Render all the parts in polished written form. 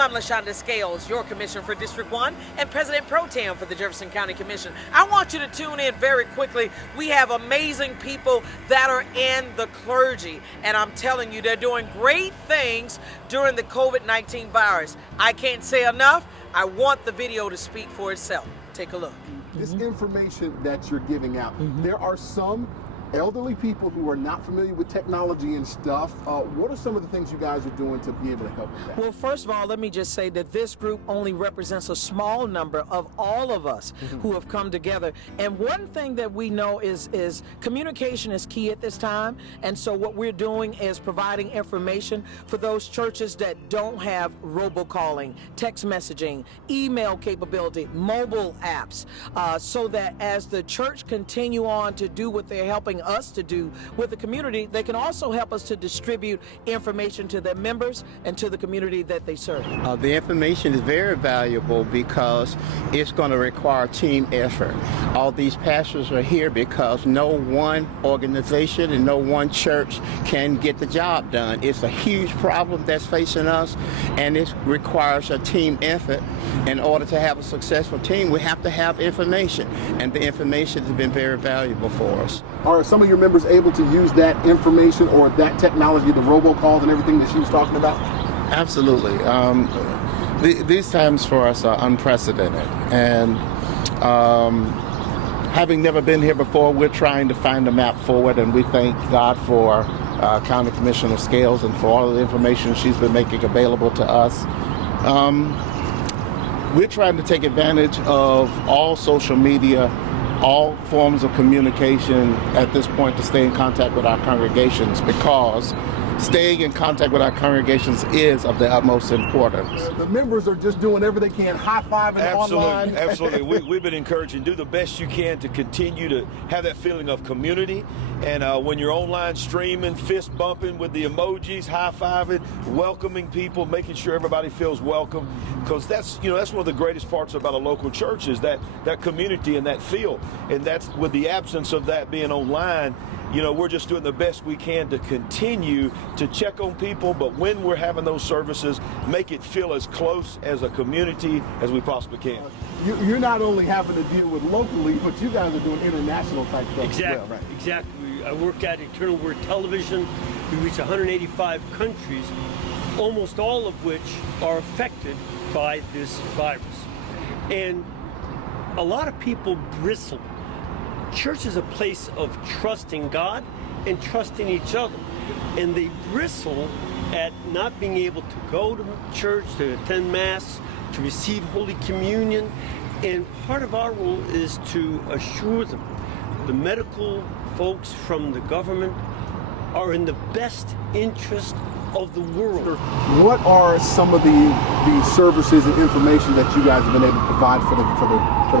I'm Lashunda Scales, your Commissioner for District 1 and President Pro Tem for the Jefferson County Commission. I want you to tune in very quickly. We have amazing people that are in the clergy, and I'm telling you, they're doing great things during the COVID-19 virus. I can't say enough. I want the video to speak for itself. Take a look. This information that you're giving out, there are some elderly people who are not familiar with technology and stuff. What are some of the things you guys are doing to be able to help with that? Well, first of all, let me just say that this group only represents a small number of all of us who have come together. And one thing that we know is communication is key at this time. And so what we're doing is providing information for those churches that don't have robocalling, text messaging, email capability, mobile apps, so that as the church continue on to do what they're helping us to do with the community, they can also help us to distribute information to their members and to the community that they serve. The information is very valuable because it's going to require team effort. All these pastors are here because no one organization and no one church can get the job done. It's a huge problem that's facing us, and it requires a team effort. In order to have a successful team, we have to have information, and the information has been very valuable for us. Are some of your members able to use that information or that technology, the robocalls and everything that she was talking about? Absolutely. These times for us are unprecedented, and having never been here before, we're trying to find a map forward, and we thank God for County Commissioner Scales and for all of the information she's been making available to us. We're trying to take advantage of all social media, all forms of communication at this point to stay in contact with our congregations, because staying in contact with our congregations is of the utmost importance. The members are just doing everything they can, high-fiving online. Absolutely. We've been encouraging, do the best you can to continue to have that feeling of community. And when you're online streaming, fist bumping with the emojis, high-fiving, welcoming people, making sure everybody feels welcome. Because that's one of the greatest parts about a local church is that community and that feel. And that's with the absence of that being online, we're just doing the best we can to continue to check on people, but when we're having those services, make it feel as close as a community as we possibly can. You're not only having to deal with locally, but you guys are doing international type stuff exactly, as well, right? Exactly. I work at Eternal Word Television. We reach 185 countries, almost all of which are affected by this virus. And a lot of people bristle. Church is a place of trusting God and trusting each other. And they bristle at not being able to go to church, to attend Mass, to receive Holy Communion. And part of our role is to assure them the medical folks from the government are in the best interest of the world. What are some of the services and information that you guys have been able to provide for the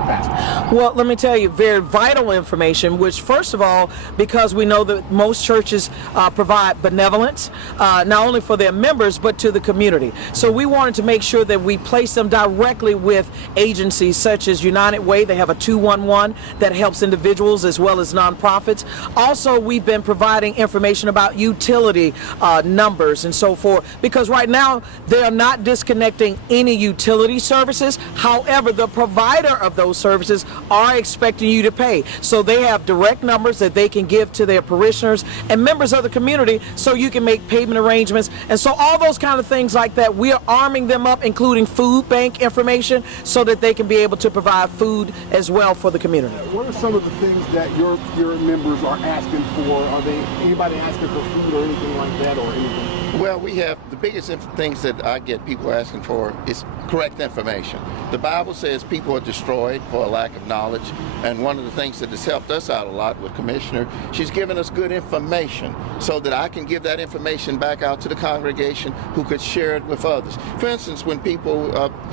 pastors? Well, let me tell you, very vital information, which first of all, because we know that most churches provide benevolence, not only for their members, but to the community. So we wanted to make sure that we place them directly with agencies such as United Way. They have a 211 that helps individuals as well as nonprofits. Also, we've been providing information about utility numbers and so forth, because right now they are not disconnecting any utility services. However, the provider of those services are expecting you to pay. So they have direct numbers that they can give to their parishioners and members of the community so you can make payment arrangements. And so all those kind of things like that, we are arming them up, including food bank information, so that they can be able to provide food as well for the community. What are some of the things that your members are asking for? Are they anybody asking for food or anything like that, or anything? Well, we have the biggest things that I get people asking for is correct information. The Bible says people are destroyed for a lack of knowledge, and one of the things that has helped us out a lot with Commissioner, she's given us good information so that I can give that information back out to the congregation who could share it with others. For instance, when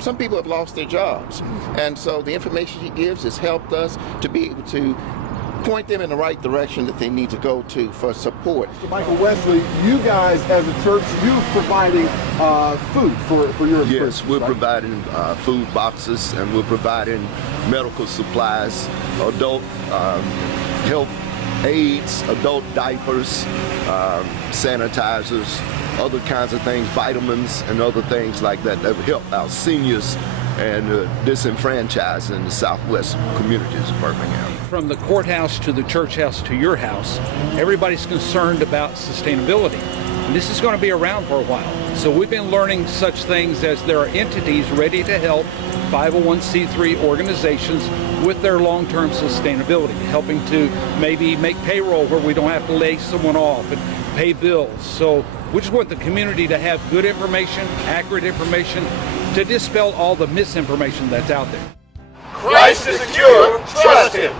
some people have lost their jobs, and so the information she gives has helped us to be able to point them in the right direction that they need to go to for support. So Michael Wesley, you guys as a church, you're providing food for your Yes, we're right? providing food boxes, and we're providing medical supplies, adult health aids, adult diapers, sanitizers, other kinds of things, vitamins and other things like that that help our seniors and disenfranchised in the southwest communities of Birmingham. From the courthouse to the church house to your house, everybody's concerned about sustainability. And this is going to be around for a while. So we've been learning such things as there are entities ready to help 501c3 organizations with their long-term sustainability, helping to maybe make payroll where we don't have to lay someone off and pay bills. So we just want the community to have good information, accurate information, to dispel all the misinformation that's out there. Christ is a cure. Trust Him.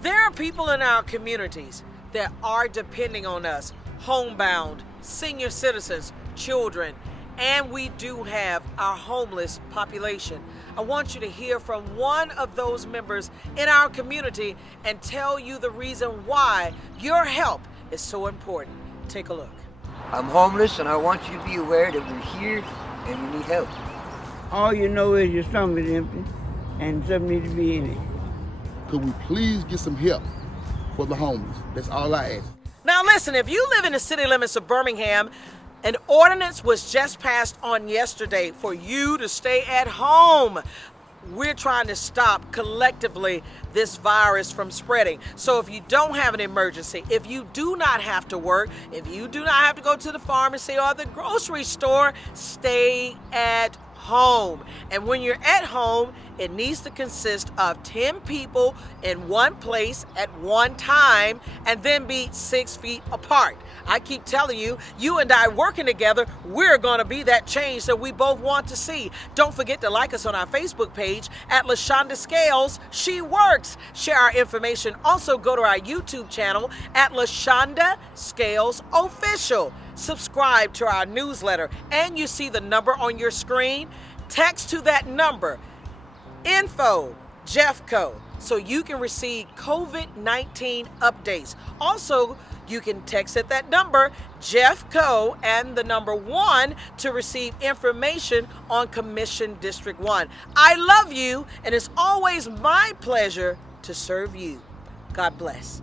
There are people in our communities that are depending on us, homebound, senior citizens, children, and we do have our homeless population. I want you to hear from one of those members in our community and tell you the reason why your help is so important. Take a look. I'm homeless and I want you to be aware that we're here and you need help. All you know is your stomach is empty and something needs to be in it. Could we please get some help for the homeless? That's all I ask. Now listen, if you live in the city limits of Birmingham, an ordinance was just passed on yesterday for you to stay at home. We're trying to stop collectively this virus from spreading. So if you don't have an emergency, if you do not have to work, if you do not have to go to the pharmacy or the grocery store, stay at home. And when you're at home, it needs to consist of 10 people in one place at one time and then be 6 feet apart. I keep telling you, you and I working together, we're going to be that change that we both want to see. Don't forget to like us on our Facebook page at Lashunda Scales. She works. Share our information. Also go to our YouTube channel at Lashunda Scales Official. Subscribe to our newsletter and you see the number on your screen. Text to that number, info Jeffco, so you can receive COVID-19 updates. Also, you can text at that number, Jeffco, and the number 1 to receive information on Commission District 1. I love you, and it's always my pleasure to serve you. God bless.